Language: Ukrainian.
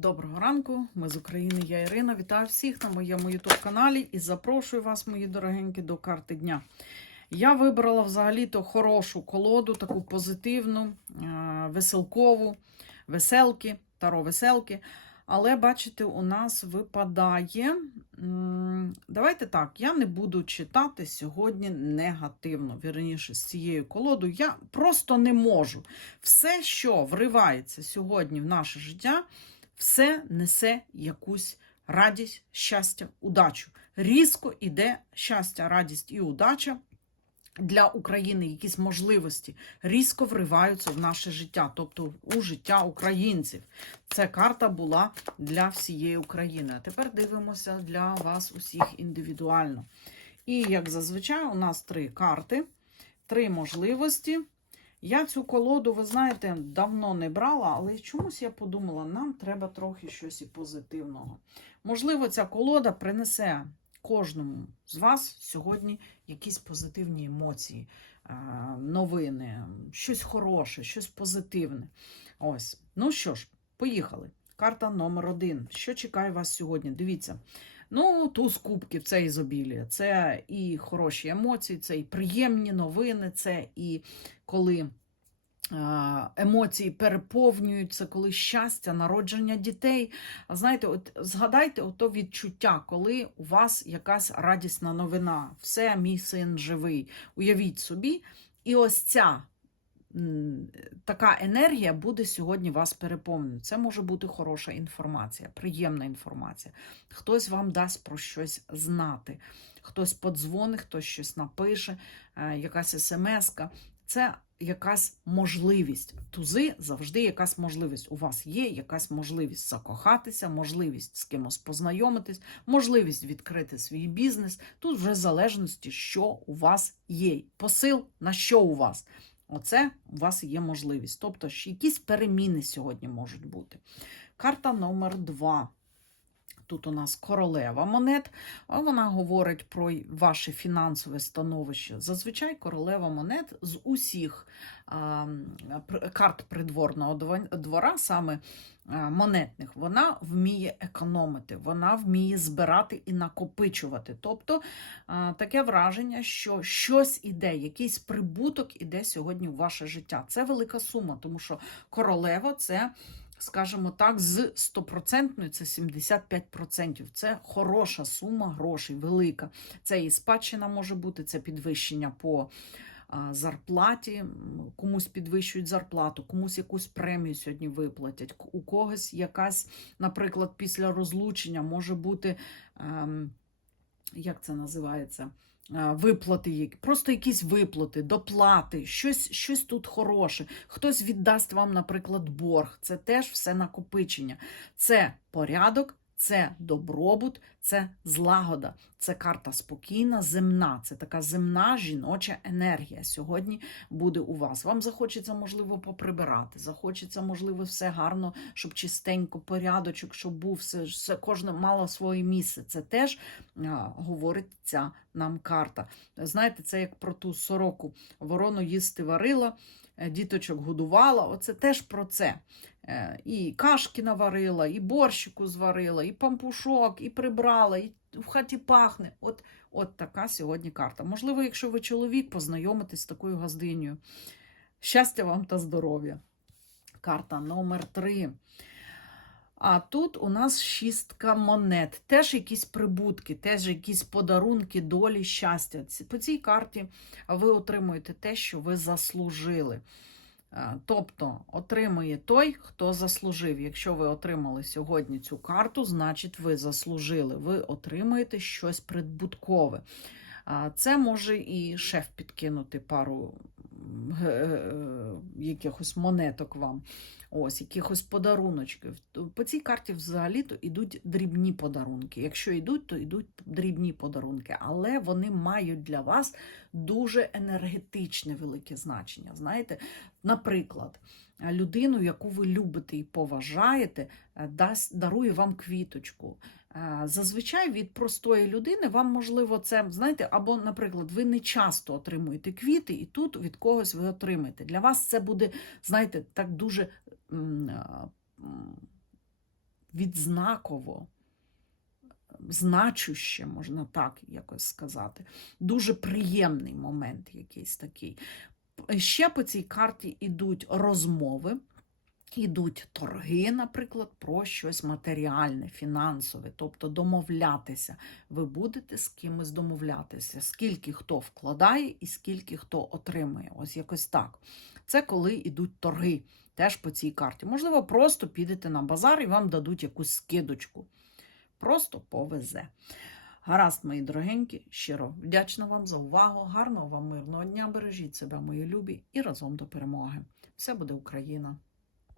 Доброго ранку, ми з України, я Ірина. Вітаю всіх на моєму YouTube каналі і запрошую вас, мої дорогенькі, до карти дня. Я вибрала взагалі-то хорошу колоду, таку позитивну, е, веселкову, веселки, таро веселки. Але, бачите, у нас випадає. Давайте так, я не буду читати сьогодні негативно. Вірніше, з цією колодою я просто не можу. Все, що вривається сьогодні в наше життя, все несе якусь радість, щастя, удачу. Різко іде щастя, радість і удача для України, якісь можливості різко вриваються в наше життя, тобто у життя українців. Це карта була для всієї України. А тепер дивимося для вас усіх індивідуально. І, як зазвичай, у нас три карти, три можливості. Я цю колоду, ви знаєте, давно не брала, але чомусь я подумала, нам треба трохи щось і позитивного. Можливо, ця колода принесе кожному з вас сьогодні якісь позитивні емоції, е, новини, щось хороше, щось позитивне. Ось. Ну що ж, поїхали. Карта номер один. Що чекає вас сьогодні? Дивіться. Ну, туз кубків це ізобілія. Це і хороші емоції, це і приємні новини, це і коли емоції переповнюються, коли щастя, народження дітей. А знаєте, от згадайте ото відчуття, коли у вас якась радісна новина, все, мій син живий. Уявіть собі, і ось ця. Така енергія буде сьогодні вас переповнювати. Це може бути хороша інформація, приємна інформація. Хтось вам дасть про щось знати, хтось подзвонить, хтось щось напише, е, якась смс-ка. Це якась можливість. Тузи завжди якась можливість. У вас є якась можливість закохатися, можливість з кимось познайомитись, можливість відкрити свій бізнес. Тут вже в залежності, що у вас є. Посил на що у вас. Оце у вас є можливість. Тобто, якісь переміни сьогодні можуть бути. Карта номер два. Тут у нас королева монет, вона говорить про ваше фінансове становище. Зазвичай королева монет з усіх а, карт придворного двора, саме монетних, вона вміє економити, вона вміє збирати і накопичувати. Тобто а, таке враження, що щось іде, якийсь прибуток іде сьогодні в ваше життя. Це велика сума, тому що королева це скажімо так, з стопроцентною це 75%. Це хороша сума грошей, велика. Це і спадщина може бути, це підвищення по зарплаті. Комусь підвищують зарплату, комусь якусь премію сьогодні виплатять. У когось якась, наприклад, після розлучення може бути. ем, як це називається? Виплати, просто якісь виплати, доплати, щось, щось тут хороше. Хтось віддасть вам, наприклад, борг. Це теж все накопичення. Це порядок, це добробут, це злагода. Це карта спокійна, земна. Це така земна жіноча енергія. Сьогодні буде у вас. Вам захочеться, можливо, поприбирати. Захочеться, можливо, все гарно, щоб чистенько, порядочок, щоб був все, все кожне мало своє місце. Це теж а, говорить ця нам карта. Знаєте, це як про ту сороку ворону їсти варила, е, діточок годувала. Оце теж про це. Е, І кашки наварила, і борщику зварила, і пампушок, і прибрала, і в хаті пахне. От, от така сьогодні карта. Можливо, якщо ви чоловік, познайомитесь з такою газдинею. Щастя вам та здоров'я. Карта номер три. А тут у нас шістка монет. Теж якісь прибутки, теж якісь подарунки, долі, щастя. По цій карті ви отримуєте те, що ви заслужили. Е, Тобто отримує той, хто заслужив. Якщо ви отримали сьогодні цю карту, значить ви заслужили. Ви отримаєте щось прибуткове. А Це може і шеф підкинути пару е, якихось монеток вам, ось, якихось подаруночків. По цій карті взагалі-то йдуть дрібні подарунки. Якщо йдуть, то йдуть дрібні подарунки, але вони мають для вас дуже енергетичне велике значення. Знаєте, наприклад, людину, яку ви любите і поважаєте, е, дасть, дарує вам квіточку. Е, Зазвичай від простої людини вам можливо це, знаєте, або, наприклад, ви не часто отримуєте квіти, і тут від когось ви отримаєте. Для вас це буде, знаєте, так дуже м, відзнаково, значуще, можна так якось сказати. Дуже приємний момент якийсь такий. Ще по цій карті йдуть розмови, йдуть торги, наприклад, про щось матеріальне, фінансове, тобто домовлятися. Ви будете з кимось домовлятися, скільки хто вкладає і скільки хто отримує. Ось якось так. Це коли йдуть торги, теж по цій карті. Можливо, просто підете на базар і вам дадуть якусь скидочку. Просто повезе. Гаразд, мої дорогенькі, щиро вдячна вам за увагу. Гарного вам мирного дня. Бережіть себе, мої любі, і разом до перемоги. Все буде Україна!